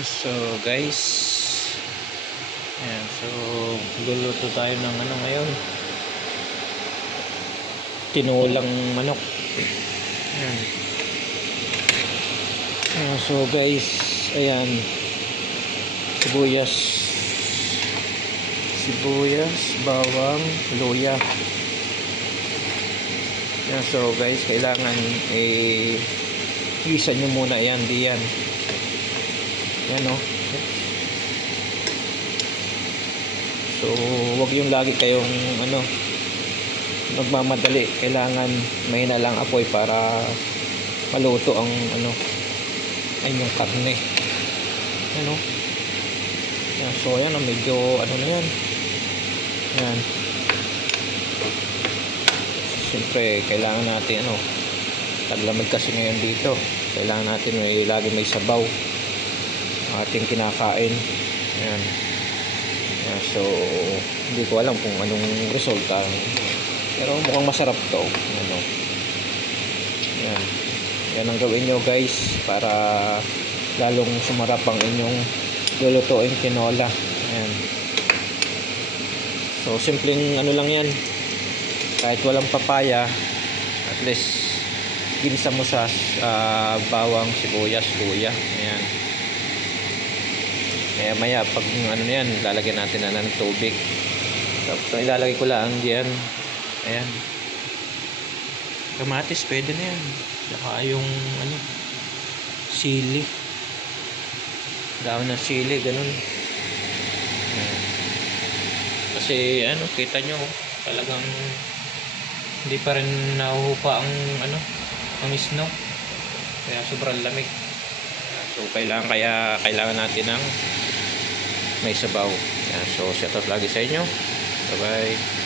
So guys, ayan, so luluto tayo ng ano ngayon, tinulang manok. Ayan. So guys, ayan, sibuyas, bawang, luya. Ayan, so guys, kailangan gisa nyo muna yan, diyan. Ayan o. So wag yung lagi kayong magmamadali. Kailangan mahina lang apoy para maluto ang ay yung karne. Yan, so ayan, medyo na yan. Yan. Siyempre kailangan natin taglamig kasi ngayon dito. Kailangan natin lagi may sabaw ang ating kinakain. Yan. Yan, so hindi ko alam kung anong resulta, pero mukhang masarap to. Yan. Yan ang gawin nyo guys para lalong sumarap ang inyong lulutuin tinola. Ayan. So simpleng lang yan, kahit walang papaya, at least ginisa mo sa bawang, sibuyas, luya. Ayan. Kaya maya pag yan, lalagyan natin ng tubig. Tapos ilalagay ko lang diyan. Ayan, kamatis, pwede na yan. Saka yung sili, daon ng sili, ganun. Kasi kita nyo talagang hindi pa rin nahuhupa ang snow, kaya sobrang lamig. So kailangan natin ng may sabaw. So shout out lagi sa inyo. Bye bye.